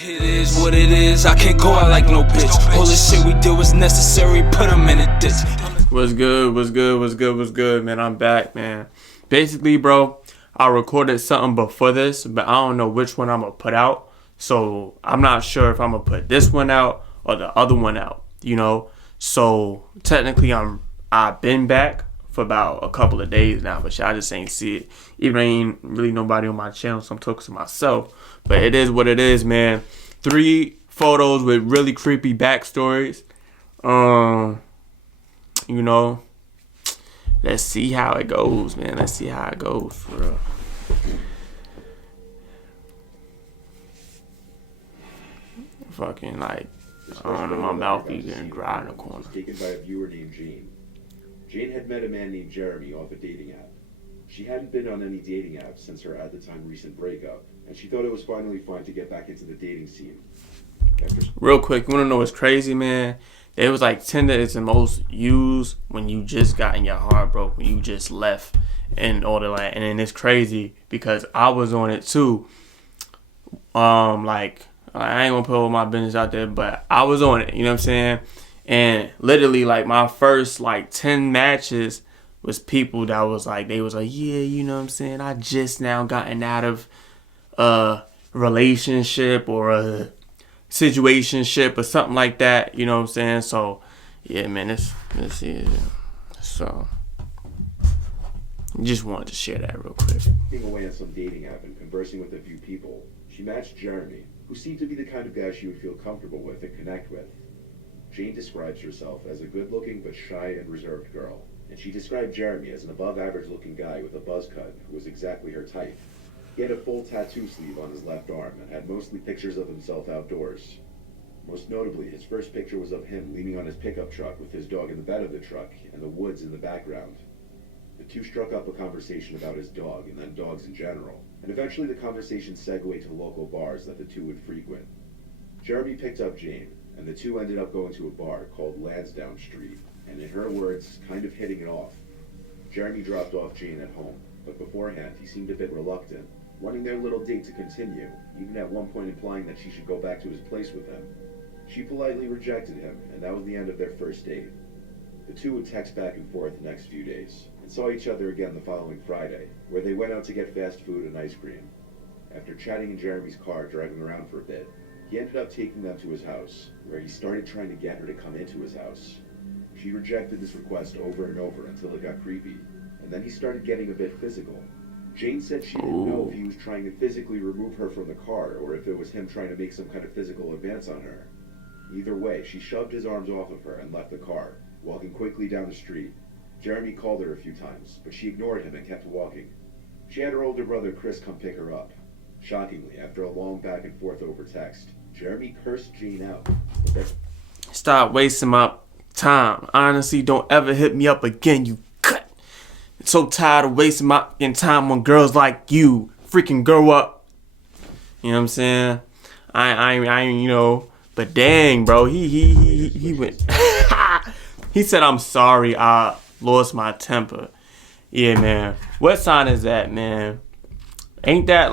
It is what it is, I can't go out like no bitch. All this shit we do was necessary, put him in a ditch. What's good, man? I'm back, man. Basically, bro, I recorded something before this, but I don't know which one I'm gonna put out. So I'm not sure if I'm gonna put this one out or the other one out, you know? So technically I've been back for about a couple of days now, but I just ain't see it. Even ain't really nobody on my channel, so I'm talking to myself. But it is what it is, man. 3 photos with really creepy backstories. You know, let's see how it goes, man. Let's see how it goes, for real. Fucking, like, I don't know, my mouth be getting dry in the corner. Taken by a viewer named Jane. Jane had met a man named Jeremy off a dating app. She hadn't been on any dating apps since her at the time recent breakup, and she thought it was finally fun to get back into the dating scene. Real quick, you wanna know what's crazy, man? It was like Tinder is the most used when you just gotten your heart broke, when you just left and all the like. And then it's crazy because I was on it too. Like, I ain't gonna put all my business out there, but I was on it, you know what I'm saying? And literally, like, my first like 10 matches was people that was like, they was like, yeah, you know what I'm saying? I just now gotten out of a relationship or a situationship or something like that, you know what I'm saying? So yeah, man, this is so just wanted to share that real quick. Being away on some dating app and conversing with a few people, she matched Jeremy, who seemed to be the kind of guy she would feel comfortable with and connect with. Jane describes herself as a good-looking but shy and reserved girl, and she described Jeremy as an above-average-looking guy with a buzz cut who was exactly her type. He had a full tattoo sleeve on his left arm and had mostly pictures of himself outdoors. Most notably, his first picture was of him leaning on his pickup truck with his dog in the bed of the truck and the woods in the background. The two struck up a conversation about his dog and then dogs in general, and eventually the conversation segued to local bars that the two would frequent. Jeremy picked up Jane, and the two ended up going to a bar called Lansdowne Street, and in her words, kind of hitting it off. Jeremy dropped off Jane at home, but beforehand he seemed a bit reluctant, wanting their little date to continue, even at one point implying that she should go back to his place with him. She politely rejected him, and that was the end of their first date. The two would text back and forth the next few days, and saw each other again the following Friday, where they went out to get fast food and ice cream. After chatting in Jeremy's car driving around for a bit, he ended up taking them to his house, where he started trying to get her to come into his house. She rejected this request over and over until it got creepy, and then he started getting a bit physical. Jane said she didn't know if he was trying to physically remove her from the car or if it was him trying to make some kind of physical advance on her. Either way, she shoved his arms off of her and left the car, walking quickly down the street. Jeremy called her a few times, but she ignored him and kept walking. She had her older brother Chris come pick her up. Shockingly, after a long back and forth over text, Jeremy cursed Jane out. Stop wasting my time. Honestly, don't ever hit me up again, you cut. I'm so tired of wasting my time on girls like you. Freaking grow up. You know what I'm saying? I you know, but dang, bro, he went. He said, I'm sorry, I lost my temper. Yeah, man. What sign is that, man? Ain't that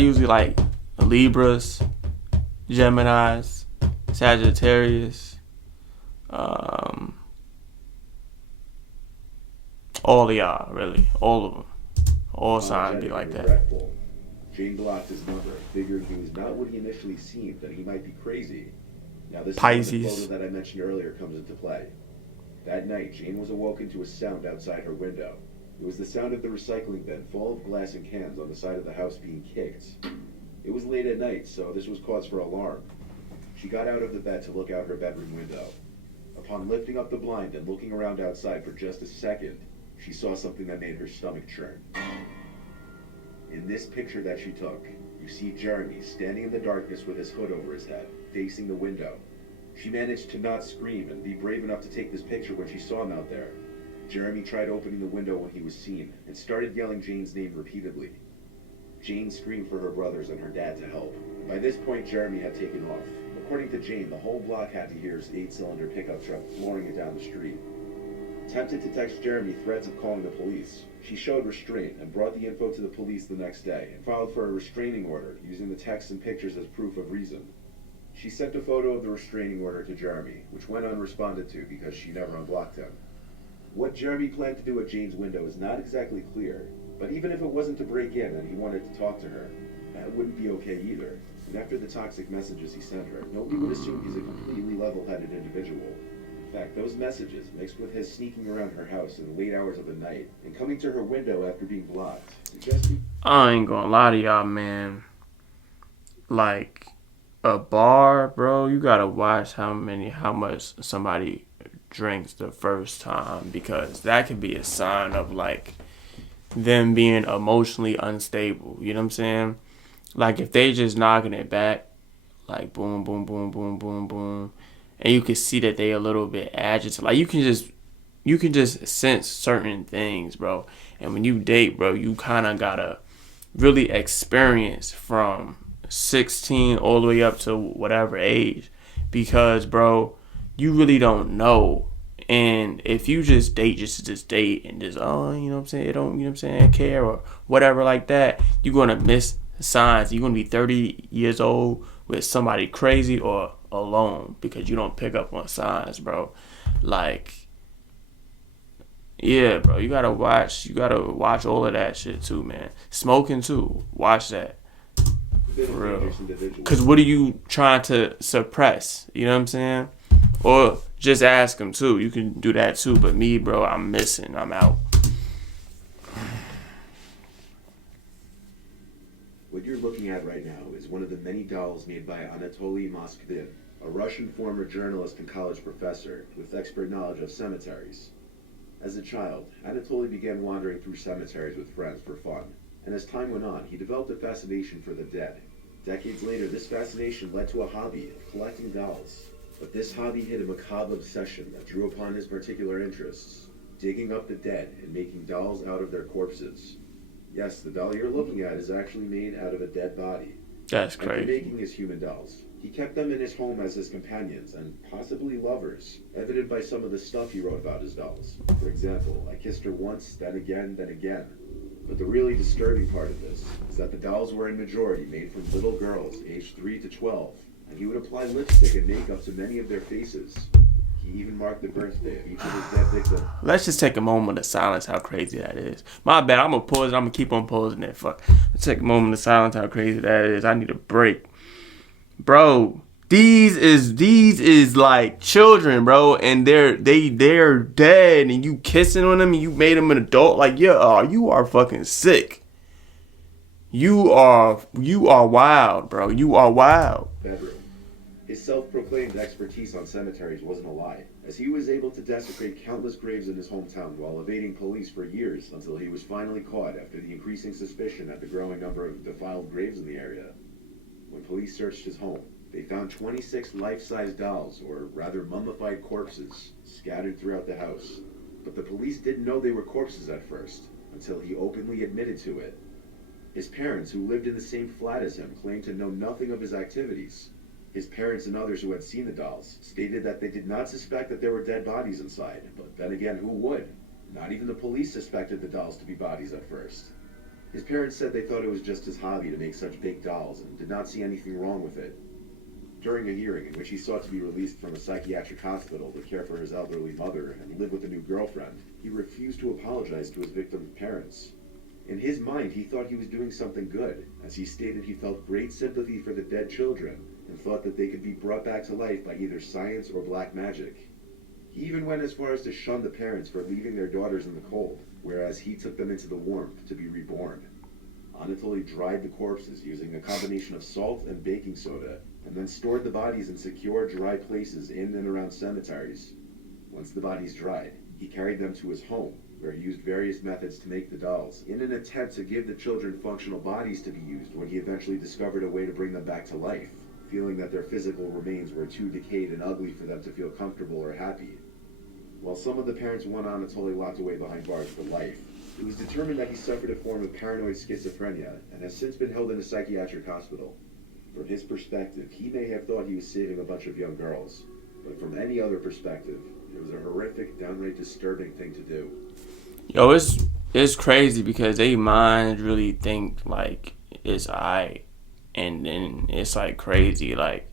usually like Libras, Geminis, Sagittarius, all of y'all, really, all of them, all signs be like that. Jane blocked his number, figuring he was not what he initially seemed, that he might be crazy. Now this Pisces. is the photo that I mentioned earlier comes into play. That night, Jane was awoken to a sound outside her window. It was the sound of the recycling bin full of glass and cans on the side of the house being kicked. It was late at night, so this was cause for alarm. She got out of the bed to look out her bedroom window. Upon lifting up the blind and looking around outside for just a second, she saw something that made her stomach churn. In this picture that she took, you see Jeremy standing in the darkness with his hood over his head, facing the window. She managed to not scream and be brave enough to take this picture when she saw him out there. Jeremy tried opening the window when he was seen and started yelling Jane's name repeatedly. Jane screamed for her brothers and her dad to help. By this point, Jeremy had taken off. According to Jane, the whole block had to hear his 8-cylinder pickup truck flooring it down the street. attempted to text Jeremy threats of calling the police. She showed restraint and brought the info to the police the next day and filed for a restraining order using the texts and pictures as proof of reason. She sent a photo of the restraining order to Jeremy, which went unresponded to because she never unblocked him. What Jeremy planned to do at Jane's window is not exactly clear, but even if it wasn't to break in and he wanted to talk to her, that wouldn't be okay either. And after the toxic messages he sent her, nobody would assume he's a completely level-headed individual. In fact, those messages, mixed with his sneaking around her house in the late hours of the night and coming to her window after being blocked, suggest he... I ain't gonna lie to y'all, man. Like, a bar, bro, you gotta watch how much somebody drinks the first time, because that could be a sign of, like, them being emotionally unstable. You know what I'm saying? Like, if they just knocking it back, like, boom, boom, boom, boom, boom, boom, and you can see that they a little bit agitated. Like, you can just sense certain things, bro. And when you date, bro, you kind of gotta really experience from 16 all the way up to whatever age, because, bro, you really don't know. And if you just date just date and just, oh, you know what I'm saying, don't, you know what I'm saying, care or whatever like that, you're gonna miss signs. You're gonna be 30 years old with somebody crazy or alone because you don't pick up on signs, bro. Like, yeah, bro, you gotta watch all of that shit too, man. Smoking too, watch that. For real. Because what are you trying to suppress? You know what I'm saying? Or just ask them too. You can do that too. But me, bro, I'm missing. I'm out. What you're looking at right now is one of the many dolls made by Anatoly Moskvin, a Russian former journalist and college professor with expert knowledge of cemeteries. As a child, Anatoly began wandering through cemeteries with friends for fun, and as time went on, he developed a fascination for the dead. Decades later, this fascination led to a hobby of collecting dolls. But this hobby hid a macabre obsession that drew upon his particular interests, digging up the dead and making dolls out of their corpses. Yes, the doll you're looking at is actually made out of a dead body. That's After crazy. making his human dolls, he kept them in his home as his companions and possibly lovers, evident by some of the stuff he wrote about his dolls. For example, I kissed her once, then again, then again. But the really disturbing part of this is that the dolls were in majority made from little girls aged 3 to 12, and he would apply lipstick and makeup to many of their faces. He even marked the birthday of each of his dead victims. Let's just take a moment of silence how crazy that is. My bad, I'm gonna pause it. I'm gonna keep on pausing it. Fuck. Let's take a moment of silence how crazy that is. I need a break. Bro, these is like children, bro, and they're dead, and you kissing on them and you made them an adult. Like, yeah, you are fucking sick. You are wild, bro. You are wild. Bedroom. His self-proclaimed expertise on cemeteries wasn't a lie, as he was able to desecrate countless graves in his hometown while evading police for years until he was finally caught after the increasing suspicion at the growing number of defiled graves in the area. When police searched his home, they found 26 life-size dolls, or rather mummified corpses, scattered throughout the house. But the police didn't know they were corpses at first, until he openly admitted to it. His parents, who lived in the same flat as him, claimed to know nothing of his activities. His parents and others who had seen the dolls stated that they did not suspect that there were dead bodies inside, but then again, who would? Not even the police suspected the dolls to be bodies at first. His parents said they thought it was just his hobby to make such big dolls and did not see anything wrong with it. During a hearing in which he sought to be released from a psychiatric hospital to care for his elderly mother and live with a new girlfriend, he refused to apologize to his victim's parents. In his mind, he thought he was doing something good, as he stated he felt great sympathy for the dead children and thought that they could be brought back to life by either science or black magic. He even went as far as to shun the parents for leaving their daughters in the cold, whereas he took them into the warmth to be reborn. Anatoly dried the corpses using a combination of salt and baking soda, and then stored the bodies in secure, dry places in and around cemeteries. Once the bodies dried, he carried them to his home, where he used various methods to make the dolls, in an attempt to give the children functional bodies to be used when he eventually discovered a way to bring them back to life, feeling that their physical remains were too decayed and ugly for them to feel comfortable or happy. While some of the parents want Anatoly locked away behind bars for life, it was determined that he suffered a form of paranoid schizophrenia and has since been held in a psychiatric hospital. From his perspective, he may have thought he was saving a bunch of young girls, but from any other perspective, It was a horrific, downright disturbing thing to do. Yo, it's crazy because they minds really think like it's alright, and then it's like crazy, like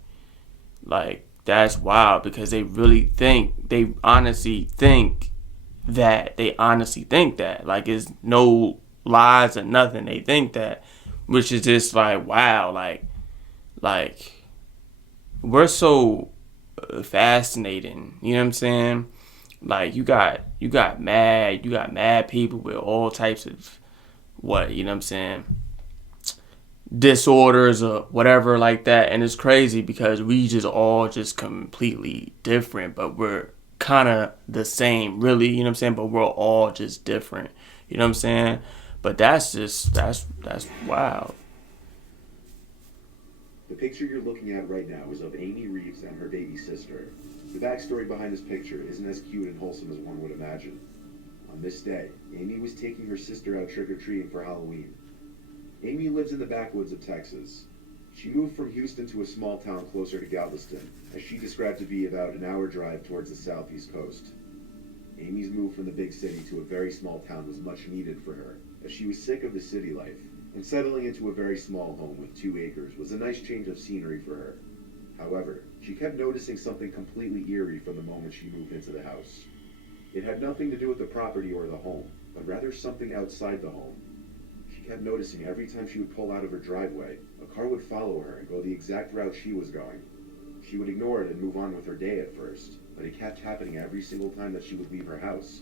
that's wild because they honestly think that like it's no lies or nothing. They think that, which is just like wow, like we're so fascinating. You know what I'm saying? Like you got mad people with all types of what, you know what I'm saying, disorders or whatever like that, and it's crazy because we just all just completely different, but we're kind of the same, really, you know what I'm saying, but we're all just different, you know what I'm saying, but that's wild. The picture you're looking at right now is of Amy Reeves and her baby sister. The backstory behind this picture isn't as cute and wholesome as one would imagine. On this day, Amy was taking her sister out trick-or-treating for Halloween. Amy lives in the backwoods of Texas. She moved from Houston to a small town closer to Galveston, as she described to be about an hour drive towards the southeast coast. Amy's move from the big city to a very small town was much needed for her, as she was sick of the city life, and settling into a very small home with 2 acres was a nice change of scenery for her. However, she kept noticing something completely eerie from the moment she moved into the house. It had nothing to do with the property or the home, but rather something outside the home. She kept noticing every time she would pull out of her driveway, a car would follow her and go the exact route she was going. She would ignore it and move on with her day at first, but it kept happening every single time that she would leave her house.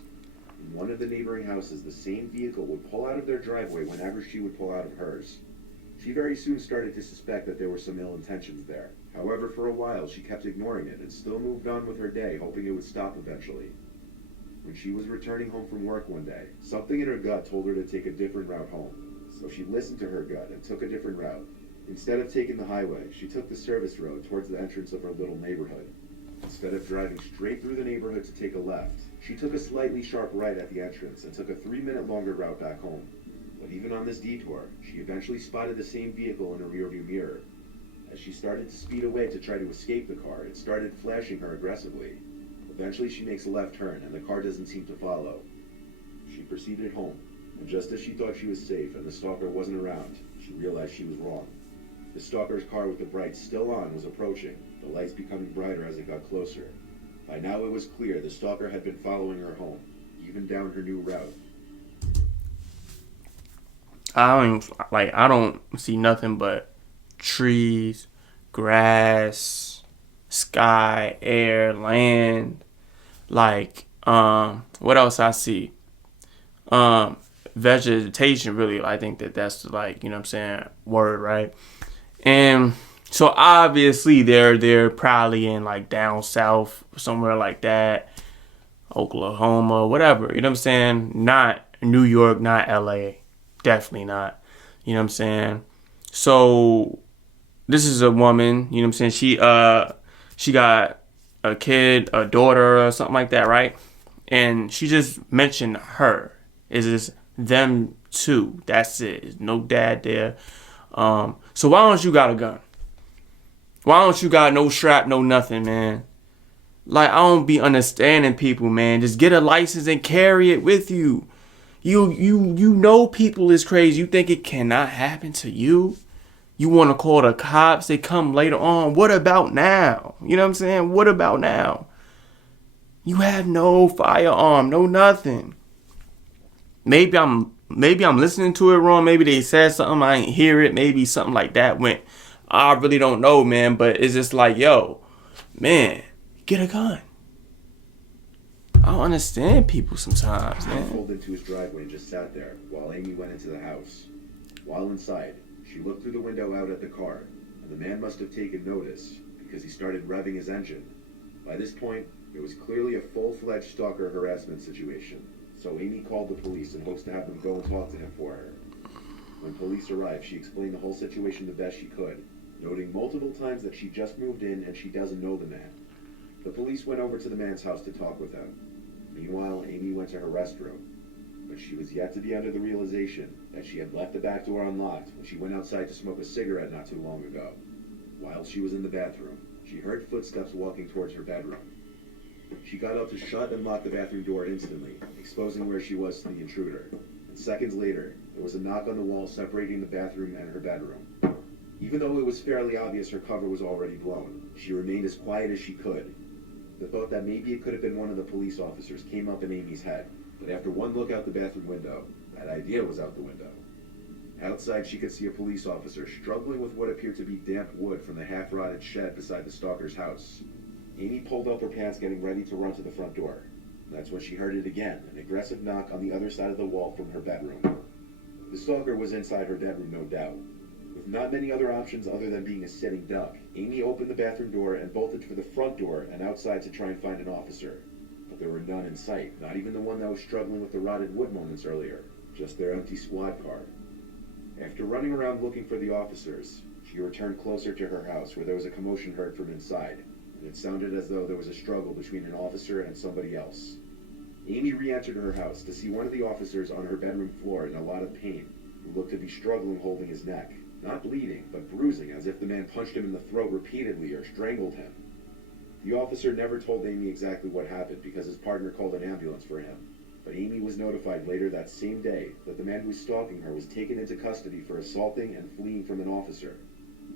In one of the neighboring houses, the same vehicle would pull out of their driveway whenever she would pull out of hers. She very soon started to suspect that there were some ill intentions there. However, for a while, she kept ignoring it and still moved on with her day, hoping it would stop eventually. When she was returning home from work one day, something in her gut told her to take a different route home. So she listened to her gut and took a different route. Instead of taking the highway, she took the service road towards the entrance of her little neighborhood. Instead of driving straight through the neighborhood to take a left, she took a slightly sharp right at the entrance and took a 3-minute longer route back home. But even on this detour, she eventually spotted the same vehicle in her rearview mirror. As she started to speed away to try to escape the car, it started flashing her aggressively. Eventually she makes a left turn and the car doesn't seem to follow. She proceeded home, and just as she thought she was safe and the stalker wasn't around, she realized she was wrong. The stalker's car with the brights still on was approaching, the lights becoming brighter as it got closer. By now it was clear the stalker had been following her home, even down her new route. I don't see nothing but trees, grass, sky, air, land. What else I see? Vegetation, really. I think that's like, you know what I'm saying, word, right? And so obviously they're probably in like down south, somewhere like that, Oklahoma, whatever, you know what I'm saying? Not New York, not LA. Definitely not. You know what I'm saying? So this is a woman, you know what I'm saying? She got a kid, a daughter or something like that, right? And she just mentioned her. It's just them two. That's it. There's no dad there. So why don't you got a gun? Why don't you got no strap, no nothing, man? Like, I don't be understanding people, man. Just get a license and carry it with you. You know people is crazy. You think it cannot happen to you? You want to call the cops? They come later on. What about now? You know what I'm saying? What about now? You have no firearm, no nothing. Maybe I'm listening to it wrong. Maybe they said something, I ain't hear it. Maybe something like that went. I really don't know, man. But it's just like, yo, man, get a gun. I don't understand people sometimes, He man. pulled into his driveway and just sat there while Amy went into the house. While inside, she looked through the window out at the car, and the man must have taken notice because he started revving his engine. By this point, it was clearly a full-fledged stalker harassment situation, so Amy called the police in hopes to have them go and talk to him for her. When police arrived, she explained the whole situation the best she could, noting multiple times that she just moved in and she doesn't know the man. The police went over to the man's house to talk with him. Meanwhile, Amy went to her restroom, but she was yet to be under the realization that she had left the back door unlocked when she went outside to smoke a cigarette not too long ago. While she was in the bathroom, she heard footsteps walking towards her bedroom. She got up to shut and lock the bathroom door instantly, exposing where she was to the intruder. And seconds later, there was a knock on the wall separating the bathroom and her bedroom. Even though it was fairly obvious her cover was already blown, she remained as quiet as she could. The thought that maybe it could have been one of the police officers came up in Amy's head, but after one look out the bathroom window, that idea was out the window. Outside, she could see a police officer struggling with what appeared to be damp wood from the half-rotted shed beside the stalker's house. Amy pulled up her pants, getting ready to run to the front door. That's when she heard it again, an aggressive knock on the other side of the wall from her bedroom. The stalker was inside her bedroom, no doubt. With not many other options other than being a sitting duck, Amy opened the bathroom door and bolted for the front door and outside to try and find an officer. But there were none in sight, not even the one that was struggling with the rotted wood moments earlier, just their empty squad car. After running around looking for the officers, she returned closer to her house where there was a commotion heard from inside, and it sounded as though there was a struggle between an officer and somebody else. Amy re-entered her house to see one of the officers on her bedroom floor in a lot of pain, who looked to be struggling holding his neck. Not bleeding, but bruising, as if the man punched him in the throat repeatedly or strangled him. The officer never told Amy exactly what happened because his partner called an ambulance for him, but Amy was notified later that same day that the man who was stalking her was taken into custody for assaulting and fleeing from an officer.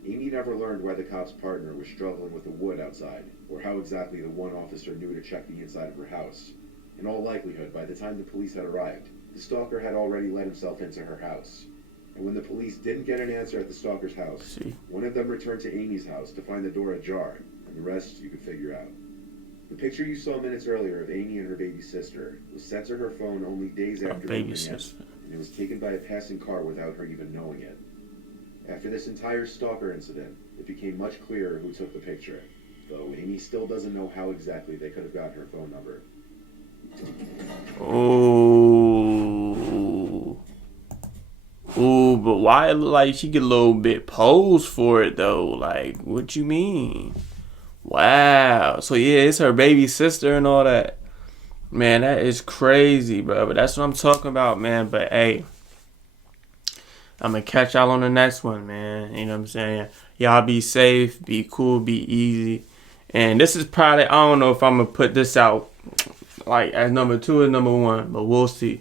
Amy never learned why the cop's partner was struggling with the wood outside, or how exactly the one officer knew to check the inside of her house. In all likelihood, by the time the police had arrived, the stalker had already let himself into her house. And when the police didn't get an answer at the stalker's house, one of them returned to Amy's house to find the door ajar, and the rest you could figure out. The picture you saw minutes earlier of Amy and her baby sister was sent to her phone only days after moving in, and it was taken by a passing car without her even knowing it. After this entire stalker incident, it became much clearer who took the picture, though Amy still doesn't know how exactly they could have gotten her phone number. Ooh, but why it look like she get a little bit posed for it though? Like, what you mean? Wow. So yeah, it's her baby sister and all that. Man, that is crazy, bro. But that's what I'm talking about, man. But hey, I'm gonna catch y'all on the next one, man. You know what I'm saying? Y'all be safe, be cool, be easy. And this is probably, I don't know if I'm gonna put this out like as number 2 or number 1, but we'll see.